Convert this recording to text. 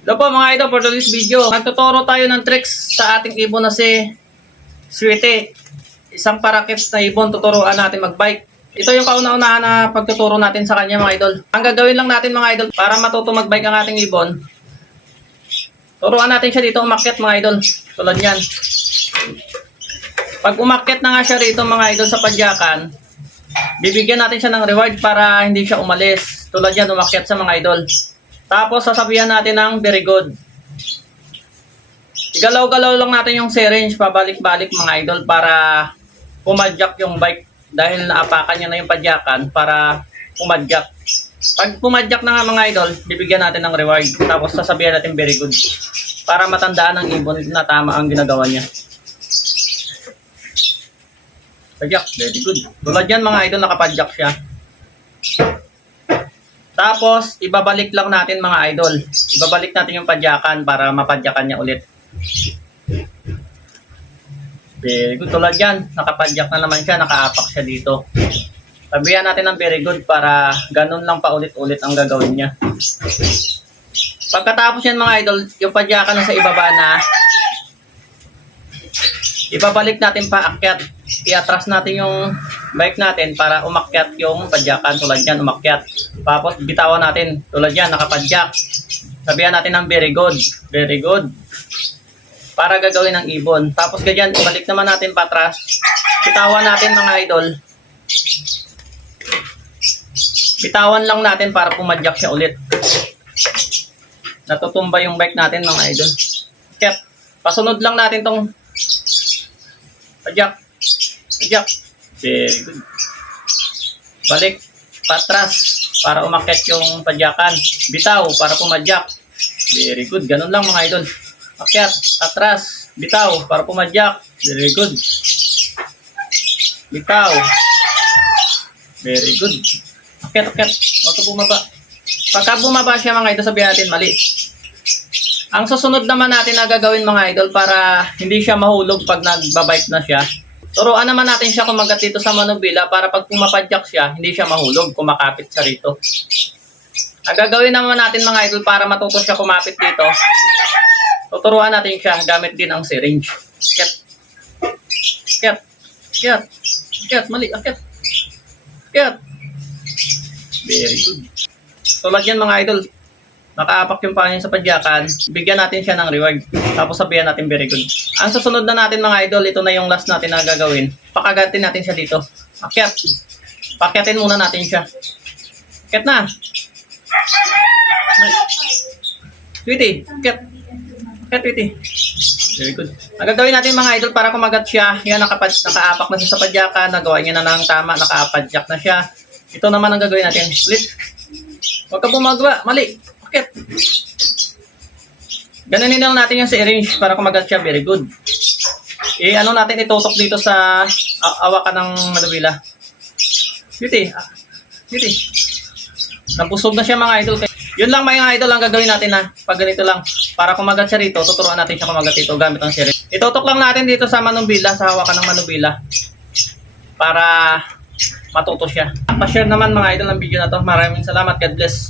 Hello po mga idol, for this video, magtuturo tayo ng tricks sa ating ibon na si Sweetie. Isang parakit na ibon, tuturuan natin magbike. Ito yung kauna-unahan na pagtuturo natin sa kanya mga idol. Ang gagawin lang natin mga idol, para matuto magbike ang ating ibon, turuan natin siya dito umakyat mga idol. Tulad yan. Pag umakyat na nga siya rito mga idol sa padyakan, bibigyan natin siya ng reward para hindi siya umalis. Tulad yan, umakyat sa mga idol. Tapos sasabihan natin ng very good. Igalaw-galaw lang natin yung syringe pabalik-balik mga idol para pumadyak yung bike. Dahil naapakan niya na yung padyakan para pumadyak. Pag pumadyak na nga mga idol, bibigyan natin ng reward. Tapos sasabihan natin very good. Para matandaan ng ibon na tama ang ginagawa niya. Padyak, very good. Tulad yan mga idol, nakapadyak siya. Tapos, ibabalik lang natin mga idol. Ibabalik natin yung padyakan para mapadyakan niya ulit. Very good. Tulad yan, nakapadyak na naman siya, nakaapak siya dito. Sabihan natin ng very good para ganun lang paulit-ulit ang gagawin niya. Pagkatapos yan mga idol, yung padyakan na sa ibaba na, ibabalik natin pa akyat. I-atras natin yung bike natin para umakyat yung padyakan. Tulad yan, umakyat. Tapos bitawan natin. Tulad yan, nakapadyak. Sabihan natin ng very good. Very good. Para gagawin ng ibon. Tapos ganyan, balik naman natin patras. Bitawan natin mga idol. Bitawan lang natin para pumadyak siya ulit. Natutumba yung bike natin mga idol. Kaya, pasunod lang natin tong padyak. Padyak. Very good. Balik. Patras. Para umakyat yung padyakan. Bitaw. Para pumadyak. Very good. Ganun lang mga idol. Akyat. Atras. Bitaw. Para pumadyak. Very good. Bitaw. Very good. Akyat. Akyat. Huwag ka bumaba. Pagka bumaba siya mga idol, sabihin natin mali. Ang susunod naman natin na gagawin mga idol para hindi siya mahulog pag nagbabike na siya. Turuan naman natin siya kumagat dito sa manubila para pag pumapadyak siya, hindi siya mahulog, kumakapit siya rito. Ang gagawin naman natin mga idol para matuto siya kumapit dito, tuturuan natin siya gamit din ang syringe. Akyat. Akyat. Akyat. Akyat. Mali. Akyat. Akyat. Very good. Tulad yan mga idol. Nakaapak yung paa niya sa padyakan, bigyan natin siya ng reward. Tapos sabihan natin very good. Ang susunod na natin mga idol, ito na yung last natin na gagawin. Pakagatin natin siya dito. Akyat. Pakyatin muna natin siya. Akyat na. Sweetie, akyat. Akyat, Sweetie. Very good. Ang gagawin natin mga idol para kumagat siya, yan nakaapak na siya sa padyakan, nagawa niya na ng tama, nakaapadyak na siya. Ito naman ang gagawin natin. Ulit. Huwag ka bumagawa. Mali. Akyat. Gananin lang natin yung syringe para kumagat siya. Very good. Ano natin itutok dito sa awakan ng manubila. Sweetie. Sweetie. Nabusog na siya mga idol. Yun lang mga idol ang gagawin natin na pag ganito lang. Para kumagat siya rito, tuturuan natin siya kumagat dito gamit ang syringe. Itutok lang natin dito sa manubila, sa hawakan ng manubila. Para matuto siya. Pa-share naman mga idol ng video na to. Maraming salamat. God bless.